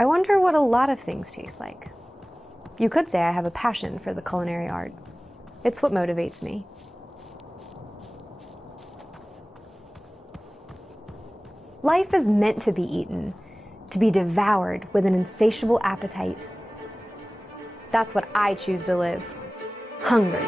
I wonder what a lot of things taste like. You could say I have a passion for the culinary arts. It's what motivates me. Life is meant to be eaten, to be devoured with an insatiable appetite. That's what I choose to live, hungry.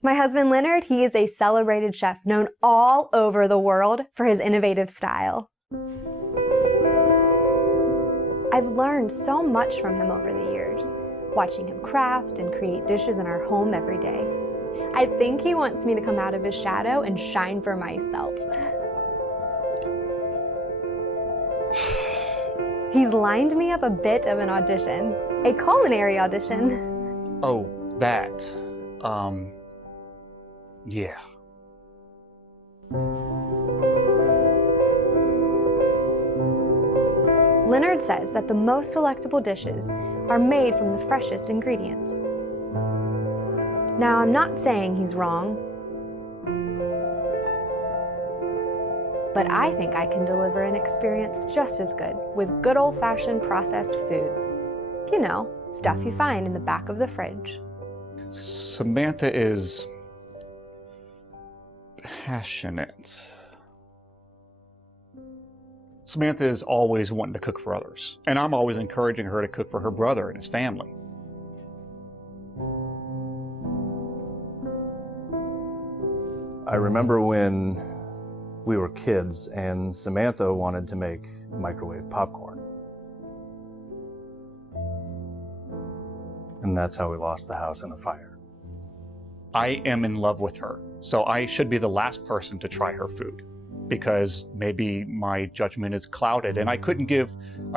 My husband Leonard, he is a celebrated chef known all over the world for his innovative style. I've learned so much from him over the years, watching him craft and create dishes in our home every day. I think he wants me to come out of his shadow and shine for myself. He's lined me up a bit of an audition, a culinary audition. Oh, that. Yeah. Leonard says that the most delectable dishes are made from the freshest ingredients. Now, I'm not saying he's wrong, but I think I can deliver an experience just as good with good old-fashioned processed food. You know, stuff you find in the back of the fridge. Samantha is passionate. Samantha is always wanting to cook for others, and I'm always encouraging her to cook for her brother and his family. I remember when we were kids and Samantha wanted to make microwave popcorn. And that's how we lost the house in a fire. I am in love with her, so I should be the last person to try her food, because maybe my judgment is clouded and I couldn't give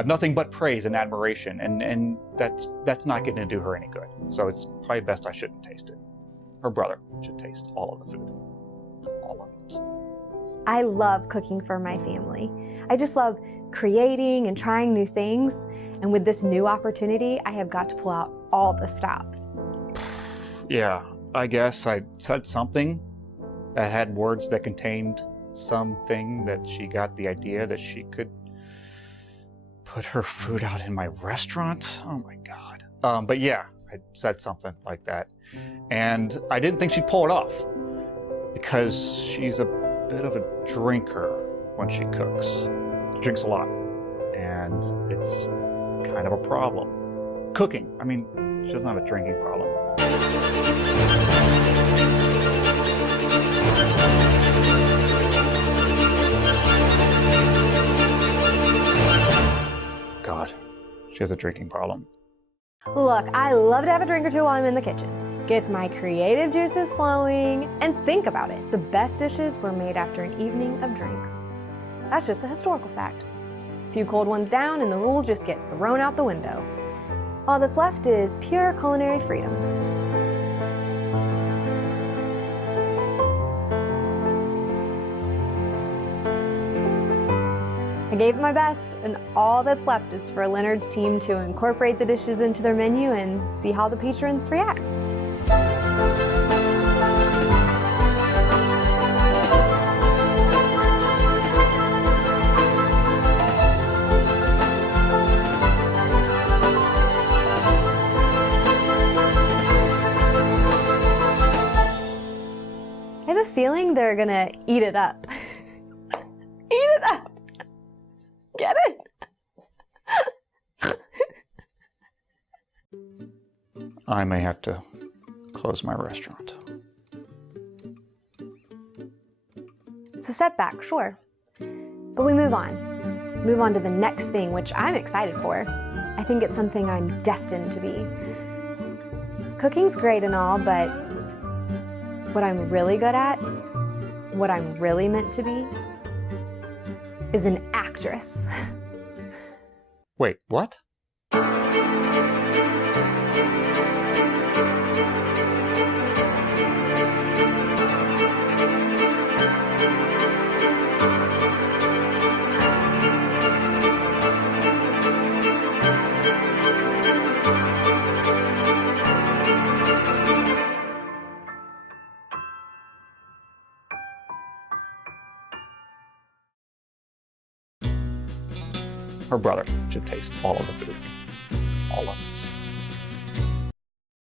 nothing but praise and admiration, and that's not going to do her any good. So it's probably best I shouldn't taste it. Her brother should taste all of the food. All of it. I love cooking for my family. I just love creating and trying new things. And with this new opportunity, I have got to pull out all the stops. Yeah, I guess I said something that had words that contained something that she got the idea that she could put her food out in my restaurant. Oh my God. But yeah, I said something like that. And I didn't think she'd pull it off because she's a bit of a drinker when she cooks. She drinks a lot, and it's kind of a problem. Cooking, I mean, she doesn't have a drinking problem. God, she has a drinking problem. Look, I love to have a drink or two while I'm in the kitchen. Gets my creative juices flowing, and think about it, the best dishes were made after an evening of drinks. That's just a historical fact. A few cold ones down and the rules just get thrown out the window. All that's left is pure culinary freedom. I gave it my best, and all that's left is for Leonard's team to incorporate the dishes into their menu and see how the patrons react. I have a feeling they're gonna eat it up. Eat it up! Get it? I may have to close my restaurant. It's a setback, sure. But we move on. Move on to the next thing, which I'm excited for. I think it's something I'm destined to be. Cooking's great and all, but what I'm really good at, what I'm really meant to be, is an actress. Wait, what? her brother should taste all of the food. All of it.